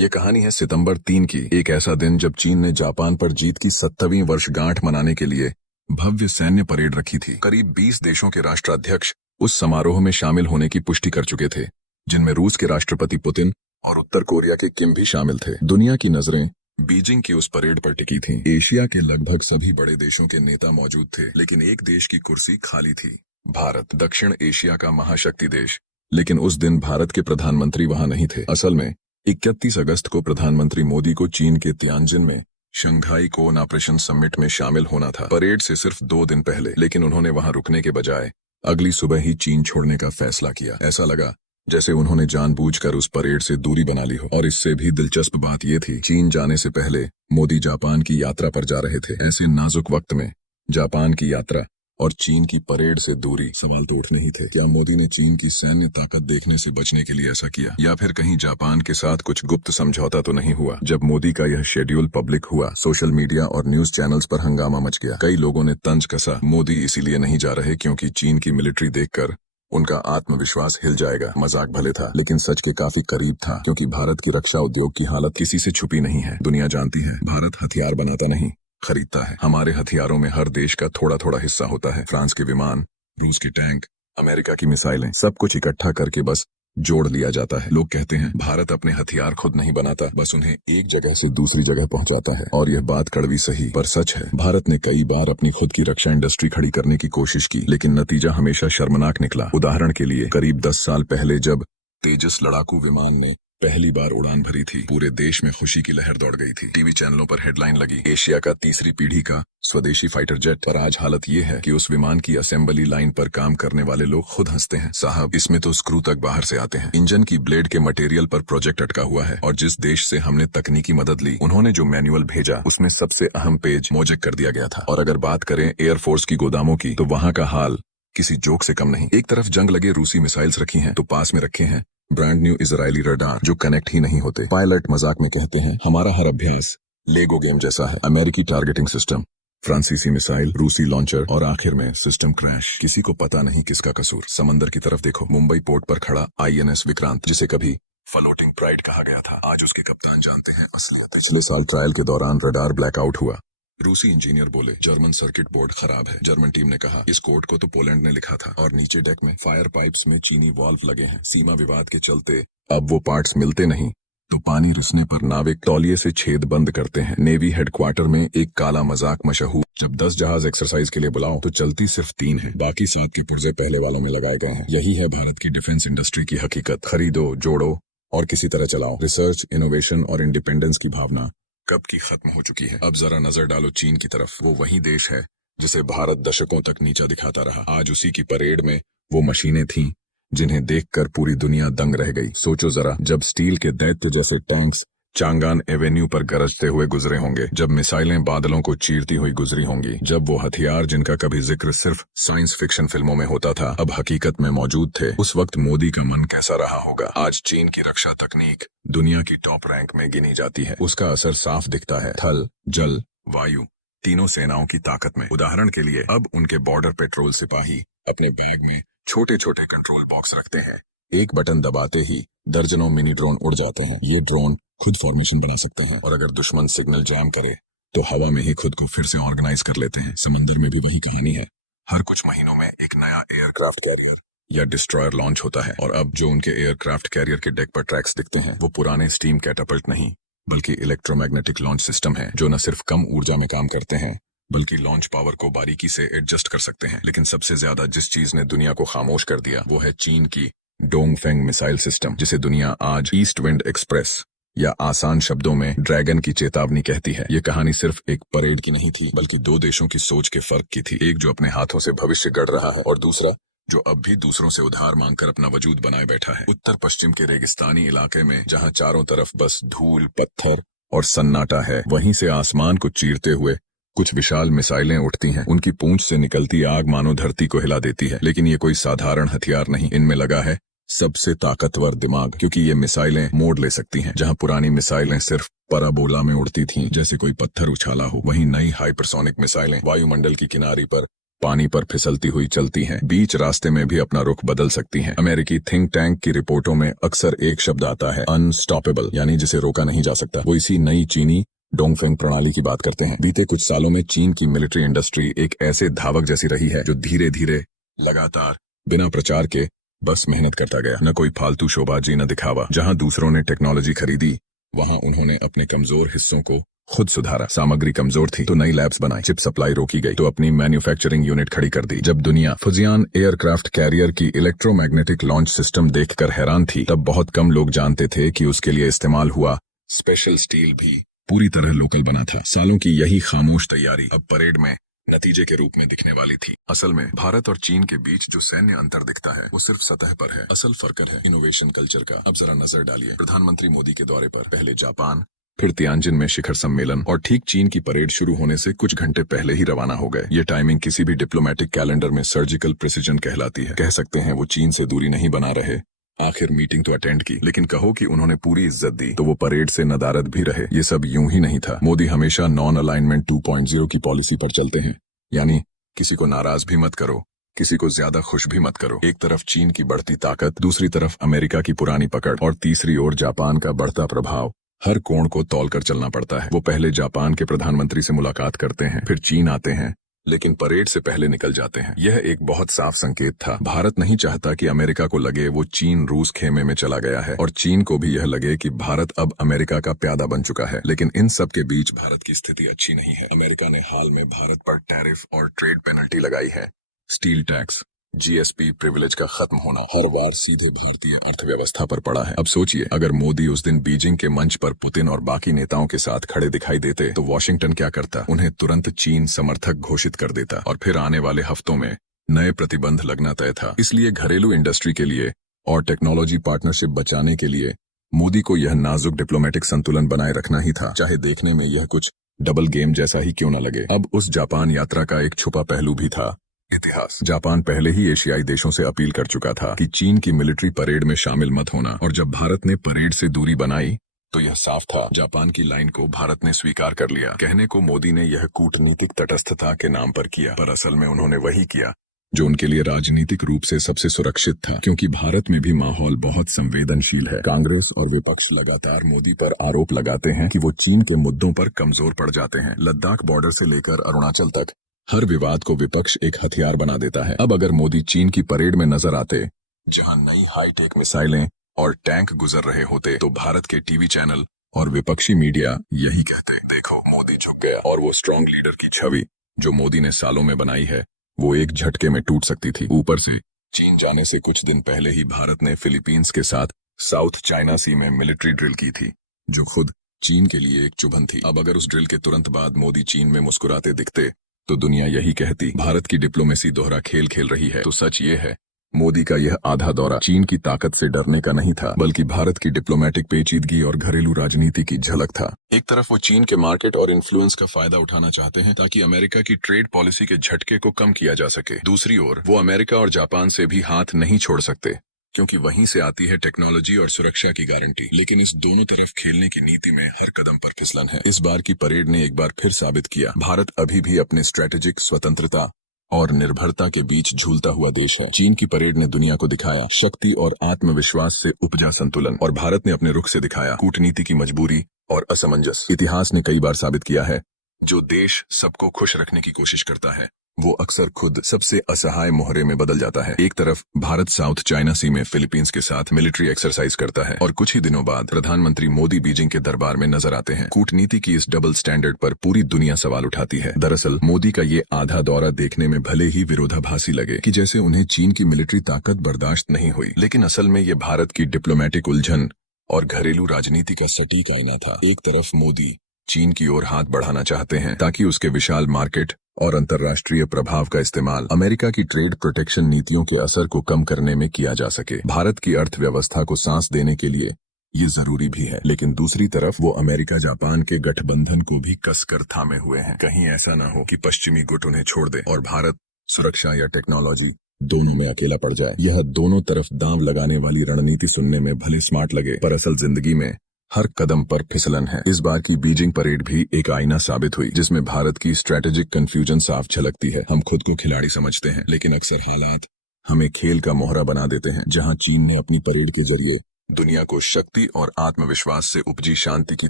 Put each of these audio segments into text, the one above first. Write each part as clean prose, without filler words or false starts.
ये कहानी है सितंबर 3 की। एक ऐसा दिन जब चीन ने जापान पर जीत की 70वीं वर्षगांठ मनाने के लिए भव्य सैन्य परेड रखी थी। करीब 20 देशों के राष्ट्राध्यक्ष उस समारोह में शामिल होने की पुष्टि कर चुके थे, जिनमें रूस के राष्ट्रपति पुतिन और उत्तर कोरिया के किम भी शामिल थे। दुनिया की नजरें बीजिंग की उस परेड पर टिकी थीं। एशिया के लगभग सभी बड़े देशों के नेता मौजूद थे, लेकिन एक देश की कुर्सी खाली थी। भारत, दक्षिण एशिया का महाशक्ति देश। लेकिन उस दिन भारत के प्रधानमंत्री वहां नहीं थे। असल में 31 अगस्त को प्रधानमंत्री मोदी को चीन के तियानजिन में शंघाई कोऑपरेशन समिट में शामिल होना था, परेड से सिर्फ 2 दिन पहले। लेकिन उन्होंने वहां रुकने के बजाय अगली सुबह ही चीन छोड़ने का फैसला किया। ऐसा लगा जैसे उन्होंने जानबूझकर उस परेड से दूरी बना ली हो। और इससे भी दिलचस्प बात यह थी, चीन जाने से पहले मोदी जापान की यात्रा पर जा रहे थे। ऐसे नाजुक वक्त में जापान की यात्रा और चीन की परेड से दूरी, सवाल तो उठने ही थे। क्या मोदी ने चीन की सैन्य ताकत देखने से बचने के लिए ऐसा किया, या फिर कहीं जापान के साथ कुछ गुप्त समझौता तो नहीं हुआ? जब मोदी का यह शेड्यूल पब्लिक हुआ, सोशल मीडिया और न्यूज चैनल्स पर हंगामा मच गया। कई लोगों ने तंज कसा, मोदी इसीलिए नहीं जा रहे क्योंकि चीन की मिलिट्री देखकर उनका आत्मविश्वास हिल जाएगा। मजाक भले था, लेकिन सच के काफी करीब था, क्योंकि भारत की रक्षा उद्योग की हालत किसी से छुपी नहीं है। दुनिया जानती है, भारत हथियार बनाता नहीं, खरीदता है। हमारे हथियारों में हर देश का थोड़ा थोड़ा हिस्सा होता है। फ्रांस के विमान, रूस के टैंक, अमेरिका की मिसाइलें, सब कुछ इकट्ठा करके बस जोड़ लिया जाता है। लोग कहते हैं भारत अपने हथियार खुद नहीं बनाता, बस उन्हें एक जगह से दूसरी जगह पहुंचाता है। और यह बात कड़वी सही पर सच है। भारत ने कई बार अपनी खुद की रक्षा इंडस्ट्री खड़ी करने की कोशिश की, लेकिन नतीजा हमेशा शर्मनाक निकला। उदाहरण के लिए, करीब 10 साल पहले जब तेजस लड़ाकू विमान ने पहली बार उड़ान भरी थी, पूरे देश में खुशी की लहर दौड़ गई थी। टीवी चैनलों पर हेडलाइन लगी, एशिया का तीसरी पीढ़ी का स्वदेशी फाइटर जेट। पर आज हालत ये है कि उस विमान की असेंबली लाइन पर काम करने वाले लोग खुद हंसते हैं। साहब, इसमें तो स्क्रू तक बाहर से आते हैं। इंजन की ब्लेड के मटेरियल पर प्रोजेक्ट अटका हुआ है, और जिस देश से हमने तकनीकी मदद ली, उन्होंने जो मैनुअल भेजा उसमें सबसे अहम पेज मोजेक कर दिया गया था। और अगर बात करें एयरफोर्स की गोदामों की, तो वहां का हाल किसी जोक से कम नहीं। एक तरफ जंग लगे रूसी मिसाइल्स रखी हैं, तो पास में रखे हैं ब्रांड न्यू इजरायली रडार जो कनेक्ट ही नहीं होते। पायलट मजाक में कहते हैं हमारा हर अभ्यास लेगो गेम जैसा है। अमेरिकी टारगेटिंग सिस्टम, फ्रांसीसी मिसाइल, रूसी लॉन्चर, और आखिर में सिस्टम क्रैश। किसी को पता नहीं किसका कसूर। समंदर की तरफ देखो, मुंबई पोर्ट पर खड़ा INS विक्रांत, जिसे कभी फ्लोटिंग प्राइड कहा गया था, आज उसके कप्तान जानते हैं असलियत। पिछले साल ट्रायल के दौरान रडार ब्लैकआउट हुआ। रूसी इंजीनियर बोले जर्मन सर्किट बोर्ड खराब है। जर्मन टीम ने कहा इस कोड को तो पोलैंड ने लिखा था। और नीचे डेक में फायर पाइप्स में चीनी वाल्व लगे हैं। सीमा विवाद के चलते अब वो पार्ट्स मिलते नहीं, तो पानी रिसने पर नाविक तौलिए से छेद बंद करते हैं। नेवी हेडक्वार्टर में एक काला मजाक मशहूर, जब 10 जहाज एक्सरसाइज के लिए बुलाओ तो चलती सिर्फ 3 है, बाकी 7 के पुर्जे पहले वालों में लगाए गए हैं। यही है भारत की डिफेंस इंडस्ट्री की हकीकत। खरीदो, जोड़ो और किसी तरह चलाओ। रिसर्च, इनोवेशन और इंडिपेंडेंस की भावना कब की खत्म हो चुकी है। अब जरा नजर डालो चीन की तरफ। वो वही देश है जिसे भारत दशकों तक नीचा दिखाता रहा। आज उसी की परेड में वो मशीनें थीं जिन्हें देखकर पूरी दुनिया दंग रह गई। सोचो जरा, जब स्टील के दैत्य जैसे टैंक्स चांगान एवेन्यू पर गरजते हुए गुजरे होंगे, जब मिसाइलें बादलों को चीरती हुई गुजरी होंगी, जब वो हथियार जिनका कभी जिक्र सिर्फ साइंस फिक्शन फिल्मों में होता था अब हकीकत में मौजूद थे, उस वक्त मोदी का मन कैसा रहा होगा। आज चीन की रक्षा तकनीक दुनिया की टॉप रैंक में गिनी जाती है। उसका असर साफ दिखता है थल, जल, वायु, तीनों सेनाओं की ताकत में। उदाहरण के लिए, अब उनके बॉर्डर पेट्रोल सिपाही अपने बैग में छोटे छोटे कंट्रोल बॉक्स रखते हैं। एक बटन दबाते ही दर्जनों मिनी ड्रोन उड़ जाते हैं। ये ड्रोन खुद फॉर्मेशन बना सकते हैं, और अगर दुश्मन सिग्नल जैम करे तो हवा में ही खुद को फिर से ऑर्गेनाइज कर लेते हैं। समंदर में भी वही कहानी है। हर कुछ महीनों में एक नया एयरक्राफ्ट कैरियर या डिस्ट्रॉयर लॉन्च होता है, और अब जो उनके एयरक्राफ्ट कैरियर के डेक पर ट्रैक्स दिखते हैं, वो पुराने स्टीम कैटापल्ट नहीं, बल्कि इलेक्ट्रोमैग्नेटिक लॉन्च सिस्टम है, जो न सिर्फ कम ऊर्जा में काम करते हैं बल्कि लॉन्च पावर को बारीकी से एडजस्ट कर सकते हैं। लेकिन सबसे ज्यादा जिस चीज ने दुनिया को खामोश कर दिया, वो है चीन की डोंगफेंग मिसाइल सिस्टम, जिसे दुनिया आज ईस्ट विंड एक्सप्रेस या आसान शब्दों में ड्रैगन की चेतावनी कहती है। ये कहानी सिर्फ एक परेड की नहीं थी, बल्कि 2 देशों की सोच के फर्क की थी। एक जो अपने हाथों से भविष्य गढ़ रहा है, और दूसरा जो अब भी दूसरों से उधार मांगकर अपना वजूद बनाए बैठा है। उत्तर पश्चिम के रेगिस्तानी इलाके में जहां चारों तरफ बस धूल, पत्थर और सन्नाटा है, वहीं से आसमान को चीरते हुए कुछ विशाल मिसाइलें उठती हैं। उनकी पूंछ से निकलती आग मानो धरती को हिला देती है। लेकिन ये कोई साधारण हथियार नहीं, इनमें लगा है सबसे ताकतवर दिमाग, क्योंकि ये मिसाइलें मोड़ ले सकती हैं। जहां पुरानी मिसाइलें सिर्फ पराबोला में उड़ती थीं, जैसे कोई पत्थर उछाला हो, वहीं नई हाइपरसोनिक मिसाइलें वायुमंडल की किनारी पर पानी पर फिसलती हुई चलती हैं, बीच रास्ते में भी अपना रुख बदल सकती हैं। अमेरिकी थिंक टैंक की रिपोर्टों में अक्सर एक शब्द आता है, अनस्टॉपेबल, यानी जिसे रोका नहीं जा सकता। वो इसी नई चीनी डोंगफेंग प्रणाली की बात करते हैं। बीते कुछ सालों में चीन की मिलिट्री इंडस्ट्री एक ऐसे धावक जैसी रही है जो धीरे धीरे, लगातार, बिना प्रचार के बस मेहनत करता गया। न कोई फालतू शोबाजी, न दिखावा। जहां दूसरों ने टेक्नोलॉजी खरीदी, वहां उन्होंने अपने कमजोर हिस्सों को खुद सुधारा। सामग्री कमजोर थी तो नई लैब्स बनाई, चिप सप्लाई रोकी गई तो अपनी मैन्युफैक्चरिंग यूनिट खड़ी कर दी। जब दुनिया फुजियान एयरक्राफ्ट कैरियर की इलेक्ट्रोमैग्नेटिक लॉन्च सिस्टम देखकर हैरान थी, तब बहुत कम लोग जानते थे कि उसके लिए इस्तेमाल हुआ स्पेशल स्टील भी पूरी तरह लोकल बना था। सालों की यही खामोश तैयारी अब परेड में नतीजे के रूप में दिखने वाली थी। असल में भारत और चीन के बीच जो सैन्य अंतर दिखता है वो सिर्फ सतह पर है। असल फर्क है इनोवेशन कल्चर का। अब जरा नजर डालिए प्रधानमंत्री मोदी के दौरे पर। पहले जापान, फिर तियानजिन में शिखर सम्मेलन, और ठीक चीन की परेड शुरू होने से कुछ घंटे पहले ही रवाना हो गए। ये टाइमिंग किसी भी डिप्लोमेटिक कैलेंडर में सर्जिकल प्रिसिजन कहलाती है। कह सकते हैं वो चीन से दूरी नहीं बना रहे, आखिर मीटिंग तो अटेंड की, लेकिन कहो कि उन्होंने पूरी इज्जत दी तो वो परेड से नदारद भी रहे। ये सब यूं ही नहीं था। मोदी हमेशा नॉन अलाइनमेंट 2.0 की पॉलिसी पर चलते हैं, यानी किसी को नाराज भी मत करो, किसी को ज्यादा खुश भी मत करो। एक तरफ चीन की बढ़ती ताकत, दूसरी तरफ अमेरिका की पुरानी पकड़, और तीसरी ओर जापान का बढ़ता प्रभाव। हर कोण को तौलकर चलना पड़ता है। वो पहले जापान के प्रधानमंत्री से मुलाकात करते हैं, फिर चीन आते हैं, लेकिन परेड से पहले निकल जाते हैं। यह एक बहुत साफ संकेत था। भारत नहीं चाहता कि अमेरिका को लगे वो चीन रूस खेमे में चला गया है, और चीन को भी यह लगे कि भारत अब अमेरिका का प्यादा बन चुका है। लेकिन इन सब के बीच भारत की स्थिति अच्छी नहीं है। अमेरिका ने हाल में भारत पर टैरिफ और ट्रेड पेनल्टी लगाई है। स्टील टैक्स, जीएसपी प्रिविलेज का खत्म होना हर बार सीधे भारतीय अर्थव्यवस्था पर पड़ा है। अब सोचिए, अगर मोदी उस दिन बीजिंग के मंच पर पुतिन और बाकी नेताओं के साथ खड़े दिखाई देते तो वॉशिंगटन क्या करता? उन्हें तुरंत चीन समर्थक घोषित कर देता, और फिर आने वाले हफ्तों में नए प्रतिबंध लगना तय था। इसलिए घरेलू इंडस्ट्री के लिए और टेक्नोलॉजी पार्टनरशिप बचाने के लिए मोदी को यह नाजुक डिप्लोमेटिक संतुलन बनाए रखना ही था, चाहे देखने में यह कुछ डबल गेम जैसा ही क्यों न लगे। अब उस जापान यात्रा का एक छुपा पहलू भी था, इतिहास। जापान पहले ही एशियाई देशों से अपील कर चुका था कि चीन की मिलिट्री परेड में शामिल मत होना, और जब भारत ने परेड से दूरी बनाई तो यह साफ था, जापान की लाइन को भारत ने स्वीकार कर लिया। कहने को मोदी ने यह कूटनीतिक तटस्थता के नाम पर किया, पर असल में उन्होंने वही किया जो उनके लिए राजनीतिक रूप से सबसे सुरक्षित था, क्योंकि भारत में भी माहौल बहुत संवेदनशील है। कांग्रेस और विपक्ष लगातार मोदी पर आरोप लगाते हैं कि वो चीन के मुद्दों पर कमजोर पड़ जाते हैं। लद्दाख बॉर्डर से लेकर अरुणाचल तक हर विवाद को विपक्ष एक हथियार बना देता है। अब अगर मोदी चीन की परेड में नजर आते, जहां नई हाईटेक मिसाइलें और टैंक गुजर रहे होते, तो भारत के टीवी चैनल और विपक्षी मीडिया यही कहते, देखो मोदी झुक गया। और वो स्ट्रांग लीडर की छवि जो मोदी ने सालों में बनाई है, वो एक झटके में टूट सकती थी। ऊपर से चीन जाने से कुछ दिन पहले ही भारत ने फिलीपींस के साथ साउथ चाइना सी में मिलिट्री ड्रिल की थी, जो खुद चीन के लिए एक चुभन थी। अब अगर उस ड्रिल के तुरंत बाद मोदी चीन में मुस्कुराते दिखते तो दुनिया यही कहती, भारत की डिप्लोमेसी दोहरा खेल खेल रही है। तो सच ये है, मोदी का यह आधा दौरा चीन की ताकत से डरने का नहीं था, बल्कि भारत की डिप्लोमेटिक पेचीदगी और घरेलू राजनीति की झलक था। एक तरफ वो चीन के मार्केट और इन्फ्लुएंस का फायदा उठाना चाहते हैं ताकि अमेरिका की ट्रेड पॉलिसी के झटके को कम किया जा सके। दूसरी ओर वो अमेरिका और जापान से भी हाथ नहीं छोड़ सकते, क्योंकि वहीं से आती है टेक्नोलॉजी और सुरक्षा की गारंटी। लेकिन इस दोनों तरफ खेलने की नीति में हर कदम पर फिसलन है। इस बार की परेड ने एक बार फिर साबित किया, भारत अभी भी अपने स्ट्रेटेजिक स्वतंत्रता और निर्भरता के बीच झूलता हुआ देश है। चीन की परेड ने दुनिया को दिखाया शक्ति और आत्मविश्वास से उपजा संतुलन, और भारत ने अपने रुख से दिखाया कूटनीति की मजबूरी और असमंजस। इतिहास ने कई बार साबित किया है, जो देश सबको खुश रखने की कोशिश करता है, वो अक्सर खुद सबसे असहाय मोहरे में बदल जाता है। एक तरफ भारत साउथ चाइना सी में फिलीपींस के साथ मिलिट्री एक्सरसाइज करता है, और कुछ ही दिनों बाद प्रधानमंत्री मोदी बीजिंग के दरबार में नजर आते हैं। कूटनीति की इस डबल स्टैंडर्ड पर पूरी दुनिया सवाल उठाती है। दरअसल मोदी का ये आधा दौरा देखने में भले ही विरोधाभासी लगे कि जैसे उन्हें चीन की मिलिट्री ताकत बर्दाश्त नहीं हुई, लेकिन असल में ये भारत की डिप्लोमेटिक उलझन और घरेलू राजनीति का सटीक आईना था। एक तरफ मोदी चीन की ओर हाथ बढ़ाना चाहते हैं ताकि उसके विशाल मार्केट और अंतर्राष्ट्रीय प्रभाव का इस्तेमाल अमेरिका की ट्रेड प्रोटेक्शन नीतियों के असर को कम करने में किया जा सके। भारत की अर्थव्यवस्था को सांस देने के लिए ये जरूरी भी है, लेकिन दूसरी तरफ वो अमेरिका जापान के गठबंधन को भी कसकर थामे हुए हैं। कहीं ऐसा ना हो कि पश्चिमी गुट उन्हें छोड़ दे और भारत सुरक्षा या टेक्नोलॉजी दोनों में अकेला पड़ जाए। यह दोनों तरफ दांव लगाने वाली रणनीति सुनने में भले स्मार्ट लगे, पर असल जिंदगी में हर कदम पर फिसलन है। इस बार की बीजिंग परेड भी एक आईना साबित हुई, जिसमें भारत की स्ट्रेटेजिक कंफ्यूजन साफ झलकती है। हम खुद को खिलाड़ी समझते हैं, लेकिन अक्सर हालात हमें खेल का मोहरा बना देते हैं। जहां चीन ने अपनी परेड के जरिए दुनिया को शक्ति और आत्मविश्वास से उपजी शांति की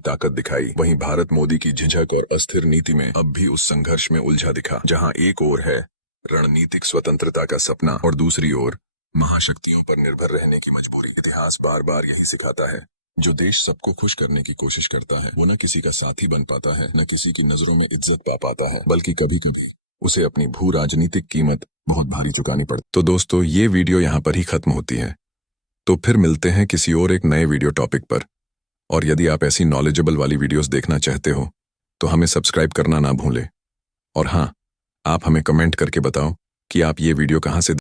ताकत दिखाई, वहीं भारत मोदी की झिझक और अस्थिर नीति में अब भी उस संघर्ष में उलझा दिखा, जहां एक ओर है रणनीतिक स्वतंत्रता का सपना और दूसरी ओर महाशक्तियों पर निर्भर रहने की मजबूरी। इतिहास बार बार यही सिखाता है, जो देश सबको खुश करने की कोशिश करता है वो न किसी का साथी बन पाता है, न किसी की नजरों में इज्जत पा पाता है, बल्कि कभी कभी उसे अपनी भू राजनीतिक कीमत बहुत भारी चुकानी पड़ती। तो दोस्तों, ये वीडियो यहाँ पर ही खत्म होती है। तो फिर मिलते हैं किसी और एक नए वीडियो टॉपिक पर। और यदि आप ऐसी नॉलेजेबल वाली वीडियोस देखना चाहते हो तो हमें सब्सक्राइब करना ना भूलें। और हाँ, आप हमें कमेंट करके बताओ कि आप ये वीडियो कहाँ से